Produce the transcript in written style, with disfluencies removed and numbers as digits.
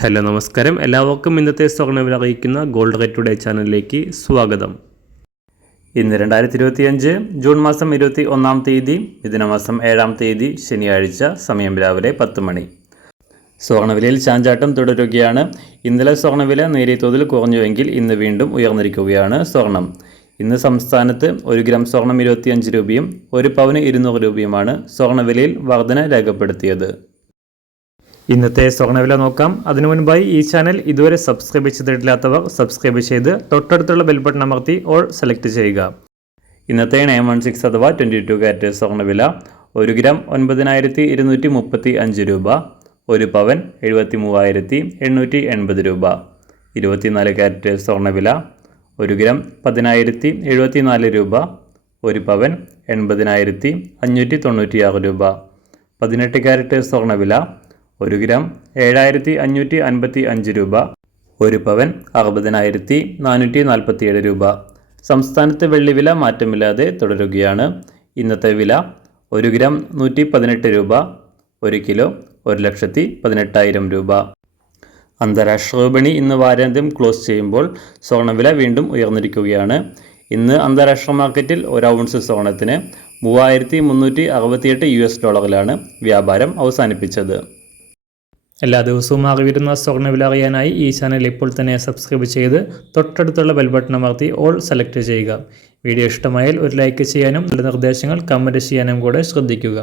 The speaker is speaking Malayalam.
ഹലോ നമസ്കാരം, എല്ലാവർക്കും ഇന്നത്തെ സ്വർണ്ണവില അറിയിക്കുന്ന ഗോൾഡ് റേറ്റ് ടുഡേ ചാനലിലേക്ക് സ്വാഗതം. ഇന്ന് 2025 ജൂൺ മാസം 21 തീയതി, മിഥുനമാസം 7 തീയതി ശനിയാഴ്ച. സമയം രാവിലെ 10 മണി. സ്വർണ്ണവിലയിൽ ചാഞ്ചാട്ടം തുടരുകയാണ്. ഇന്നലെ സ്വർണ്ണവില നേരിയ തോതിൽ കുറഞ്ഞുവെങ്കിൽ ഇന്ന് വീണ്ടും ഉയർന്നിരിക്കുകയാണ് സ്വർണം. ഇന്ന് സംസ്ഥാനത്ത് 1 ഗ്രാം സ്വർണം 25 രൂപയും 1 പവന് 200 രൂപയുമാണ് സ്വർണ്ണവിലയിൽ വർധന രേഖപ്പെടുത്തിയത്. ഇന്നത്തെ സ്വർണ്ണവില നോക്കാം. അതിനു മുൻപായി ഈ ചാനൽ ഇതുവരെ സബ്സ്ക്രൈബ് ചെയ്തിട്ടില്ലാത്തവർ സബ്സ്ക്രൈബ് ചെയ്ത് തൊട്ടടുത്തുള്ള ബെൽ ബട്ടൺ അമർത്തി ഓൾ സെലക്ട് ചെയ്യുക. ഇന്നത്തെ 916 അഥവാ 22 കാരറ്റ് സ്വർണ്ണവില 1 ഗ്രാം 9235 രൂപ, 1 പവൻ 73,880 രൂപ. 24 കാരറ്റ് സ്വർണ്ണവില 1 ഗ്രാം 10,074 രൂപ, 1 പവൻ 80,596 രൂപ. 18 കാരറ്റ് സ്വർണ്ണവില 1 ഗ്രാം 7,555 രൂപ, 1 പവൻ 60,447 രൂപ. സംസ്ഥാനത്ത് വെള്ളിവില മാറ്റമില്ലാതെ തുടരുകയാണ്. ഇന്നത്തെ വില 1 ഗ്രാം 118 രൂപ, 1 കിലോ 1,18,000 രൂപ. അന്താരാഷ്ട്ര വിപണി ഇന്ന് വാരാന്ത്യം ക്ലോസ് ചെയ്യുമ്പോൾ സ്വർണ്ണവില വീണ്ടും ഉയർന്നിരിക്കുകയാണ്. ഇന്ന് അന്താരാഷ്ട്ര മാർക്കറ്റിൽ 1 ഔൺസ് സ്വർണത്തിന് $3,368 വ്യാപാരം അവസാനിപ്പിച്ചത്. എല്ലാ ദിവസവും അറിവിരുന്ന സ്വർണ്ണവില അറിയാനായി ഈ ചാനൽ ഇപ്പോൾ തന്നെ സബ്സ്ക്രൈബ് ചെയ്ത് തൊട്ടടുത്തുള്ള ബെൽ ബട്ടൺ അമർത്തി ഓൾ സെലക്ട് ചെയ്യുക. വീഡിയോ ഇഷ്ടമായാൽ ഒരു ലൈക്ക് ചെയ്യാനും നല്ല നിർദ്ദേശങ്ങൾ കമൻറ്റ് ചെയ്യാനും കൂടെ ശ്രദ്ധിക്കുക.